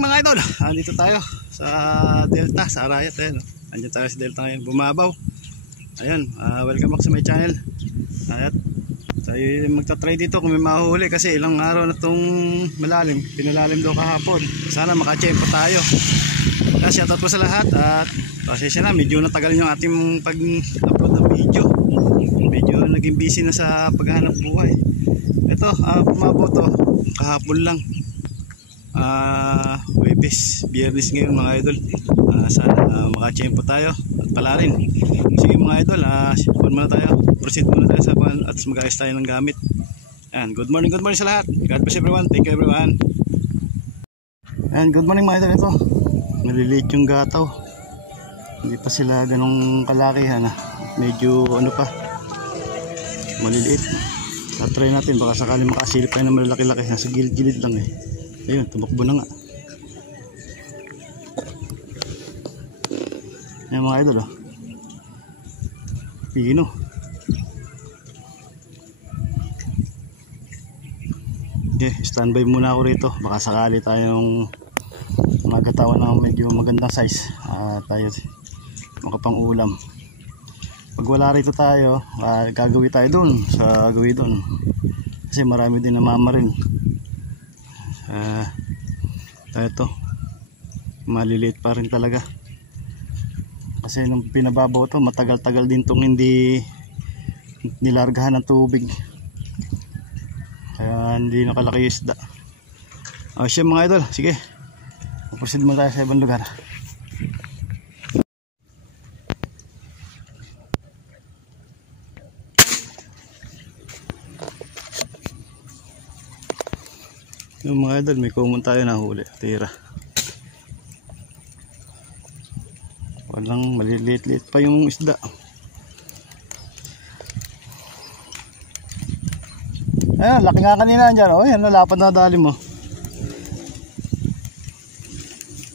mga idol. Andito tayo sa Delta, sa Arayat. Ayan, andyan tayo sa Delta ngayon, bumabaw. Ayun, welcome back sa my channel. Ayat, tayo magta-try dito kung may mahuhuli kasi ilang araw na itong malalim. Pinalalim daw kahapon. Sana makachempo tayo. Shoutout po sa lahat at pasensya na, medyo natagal yung ating pag-upload ng video. Medyo naging busy na sa paghahanap buhay. Ito, bumabaw to kahapon lang. Webes, Biyernes ngayon mga idol. Sana makachempo tayo at pala rin. Sige mga idol, proceed muna tayo sa pan at mag-ayos tayo ng gamit. Ayan, good morning sa lahat. God bless everyone, thank you everyone. Ayan, good morning mga idol. Ito, maliliit yung gataw. Hindi pa sila ganong kalakihan. Medyo ano pa, maliliit. Try natin, baka sakali makasilip tayo ng malalaki-laki. Nasa gilid-gilid lang eh. Ayun, tumakbo na nga. Ayan mga idol, pino. Okay, standby muna ako rito. Baka sakali tayong magkatawan ng medyo magandang size. Tayo makapang ulam. Pag wala rito tayo, gagawin tayo doon sa gawin doon. Kasi marami din namamarin. Tayo to, maliliit pa rin talaga. Kasi nung pinababaw to, matagal-tagal din tong hindi nilargahan ng tubig. Kaya hindi nakalaki yung isda. Siya mga idol, sige. Proceed muna tayo sa ibang lugar. Yung mga idol, may common tayo na huli. Tira. Walang maliliit-liit pa yung isda. Ayan, laki nga kanina dyan. O, yan, nalapad na dali mo.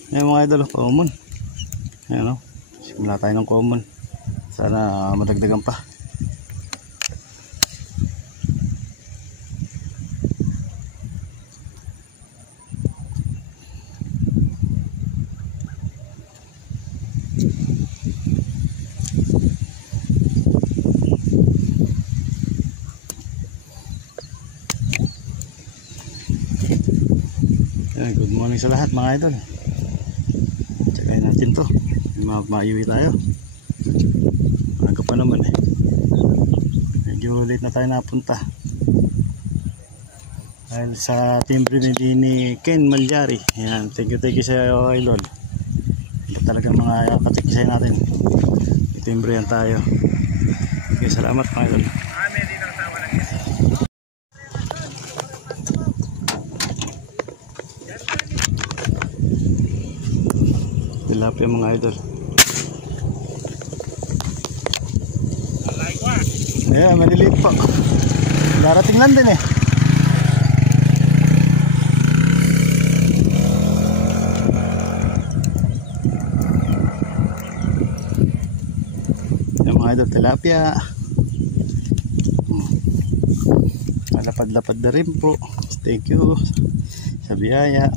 Ayan mga idol, common. Ayan o, simula tayo ng common. Sana madagdagan pa. Good morning sa lahat mga idol. Tsagayin natin to. Maiuwi tayo. Aga pa naman eh. Medyo late na tayo napunta. Dahil sa timbre ni Ken Malyari. Yan, thank you sa iyo idol. Talagang mga katikisay natin. Timbre yan tayo. Okay, salamat mga idol. Tilapia mga idol. Ayan, maliliit po. Darating lang din eh. Ayan mga idol, tilapia. Lapad-lapad na rin po. Thank you sa biyaya.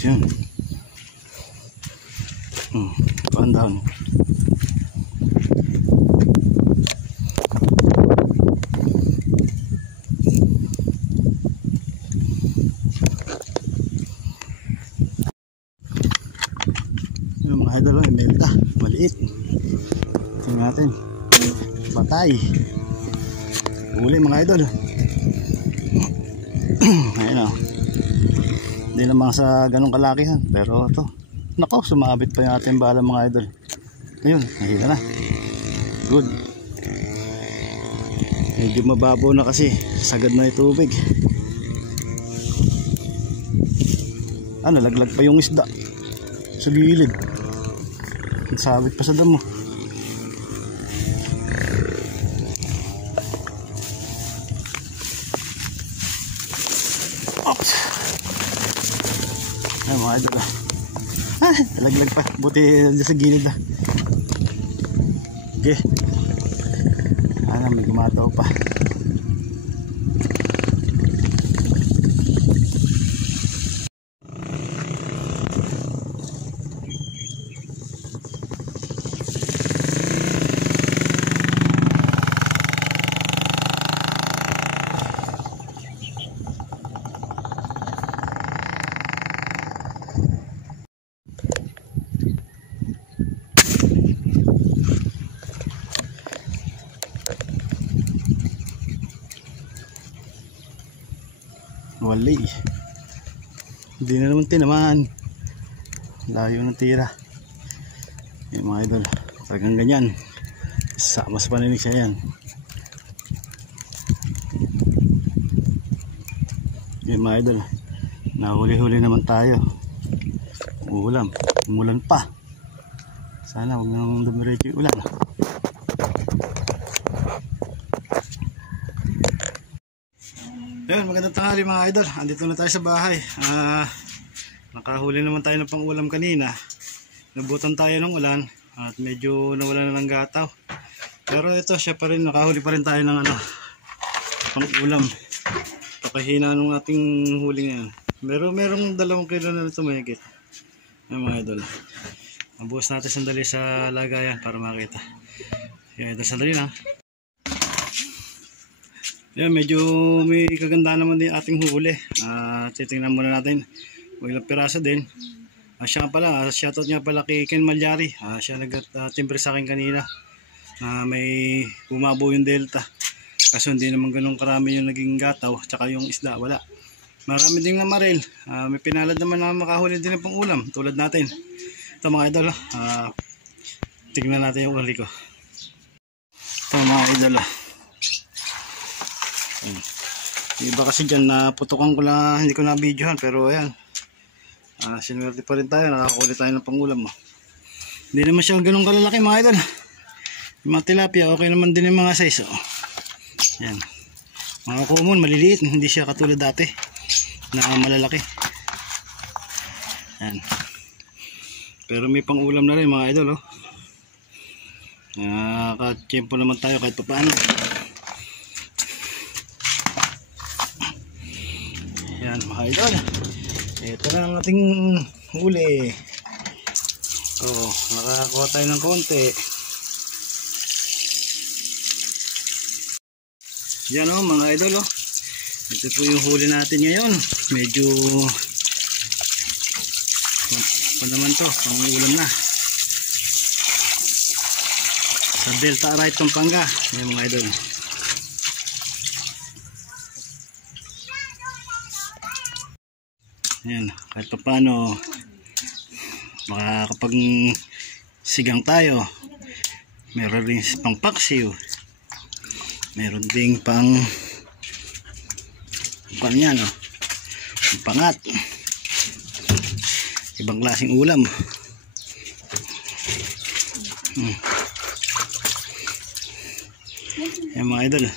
Yun. Calm down. Yung mga idol, may melta. Maliit. Tingnan natin. Batay. Uli mga idol. Ayan o. Hindi naman sa ganong kalakihan, pero ito, nako, sumabit pa yung ating bala mga idol. Ayun, nahila na. Good. Medyo mababaw na kasi, sagad na yung tubig. Nalaglag pa yung isda sa gilid. Sabit pa sa damo. Oops. Ay mga idol. Nalaglag pa. Buti sa gilid na. Okay. May gumataw pa. Wali. Hindi na naman tinamaan. Layo ng tira. Yung mga idol, talagang ganyan. Mas paninig siya yan. Yung mga idol, nahuli-huli naman tayo. Umulan pa. Sana huwag nang dumiretso yung ulan. Ayun, magandang tanghali mga idol. Andito na tayo sa bahay. Nakahuli naman tayo ng pang-ulam kanina. Nabutan tayo ng ulan at medyo nawala na ng gataw. Pero ito, siya pa rin, nakahuli pa rin tayo ng pang-ulam. Pakahina ng ating huli ngayon. Merong 2 kilo na ito mahigit. Ayun mga idol. Mabuhos natin sandali sa lagayan para makita. Yan, ito sandali na. Yan, medyo may kaganda naman din ating huli. Titingnan muna natin kung ilang piraso din. Siya pala, shoutout niya pala kay Ken Malyari. Siya nag-timbre sa akin kanina na may bumabo yung delta. Kaso hindi naman ganun karami yung naging gataw, tsaka yung isda, wala. Marami ding na maril. May pinalad naman na makahuli din ng pang-ulam, tulad natin. Ito mga idol, tignan natin yung uli ko. Ito mga idol. Iba kasi dyan, naputukan ko lang, hindi ko na-videohan, pero ayan. Sinuwerte pa rin tayo, nakakuli tayo ng pang-ulam. Hindi naman siya ganun kalalaki mga idol. Yung mga tilapia, okay naman din yung mga size. Yan. Mga common, maliliit, hindi siya katulad dati na malalaki. Yan. Pero may pang-ulam na rin mga idol. Nakatiyempo naman tayo kahit paano. Yan mga idol. Ito na ang ating huli. Nakakuha tayo ng konti. Yan mga idol. Ito po yung huli natin ngayon. Medyo pa naman to, pang-ulam na. Sa Delta Right Pampanga. Yan mga idol. Ayan, kahit pa paano makakapag sigang tayo. Meron rin pang paksiw, meron ding pang yan, pangat, ibang klaseng ulam. Ayan mga idol,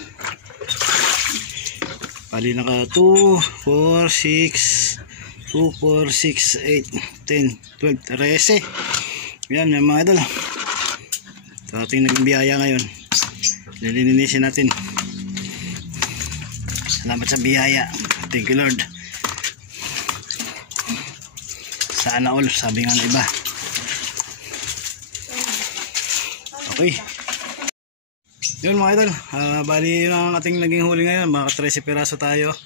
pali naka 2, 4, 6 2, 4, 6, 8, 10, 12, 13. Yan mga idol. Ito ating naging biyaya ngayon. Lilinisin natin. Salamat sa biyaya. Thank you Lord. Sana all, sabi nga ng iba. Okay. Yun mga idol. Bali yun ang ating naging huli ngayon. Mga 13 piraso tayo.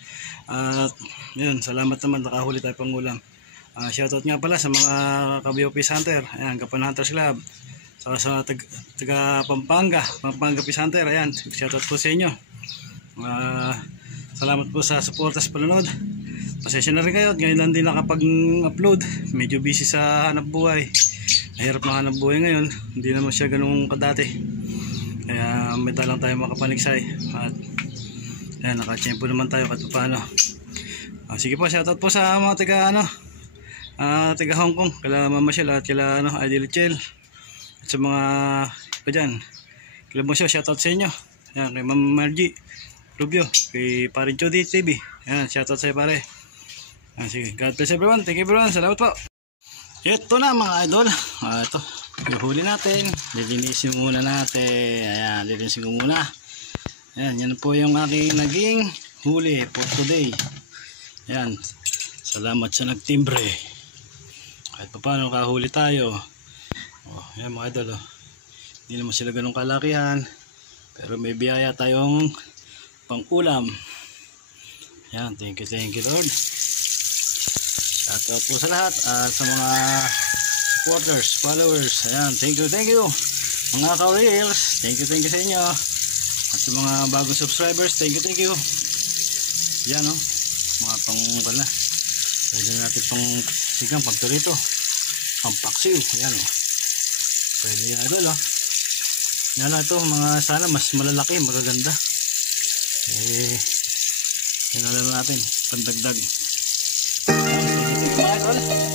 At yun, salamat naman, nakahuli tayo pang ulam. Shoutout nga pala sa mga Kabio Fish Hunter. Ayan, Kapan Hunters Club. Sa taga Pampanga Fish Hunter. Ayan, shoutout po sa inyo. Salamat po sa suporta sa panonood. Pasensya na rin kayo, ngayon lang din nakapag-upload. Medyo busy sa hanap buhay. Mahirap na hanap buhay ngayon. Hindi naman siya ganung kadati. Kaya may talang tayo makapaniksay. At ayan, nakachempo naman tayo kahit paano. Sige po, shoutout po sa mga taga Hong Kong, kila Mama Shell at kila Idol Chell. At sa mga iba dyan, kila Mosyo, shoutout sa inyo. Ayan, kay Mama Margie Rubio, kay Parin Chody TV. Ayan, shoutout sa iyo pare. Sige, God bless everyone, thank you everyone, salamat po. Ito na mga idol. Ito, yung huli natin. Lilinisin muna natin. Ayan, lilinisin ko muna. Ayan, yan po yung aking naging huli for today. Ayan, salamat sa nagtimbre. Kahit pa paano kahuli tayo. Ayan mga idol. Hindi naman sila ganun kalakihan. Pero may biyaya tayong pang-ulam. Ayan, thank you Lord. Shoutout po sa lahat. At sa mga supporters, followers. Ayan, thank you. Mga ka-reels, thank you sa inyo. At sa mga bagong subscribers, thank you. Yan mga pang pala. Pwede natin pang sigang pagturito. Pampaksiw. Yan o. Pwede yan idol o. Yan lang ito mga sana mas malalaki, magaganda. Yan lang natin. Pandagdag. Mga idol.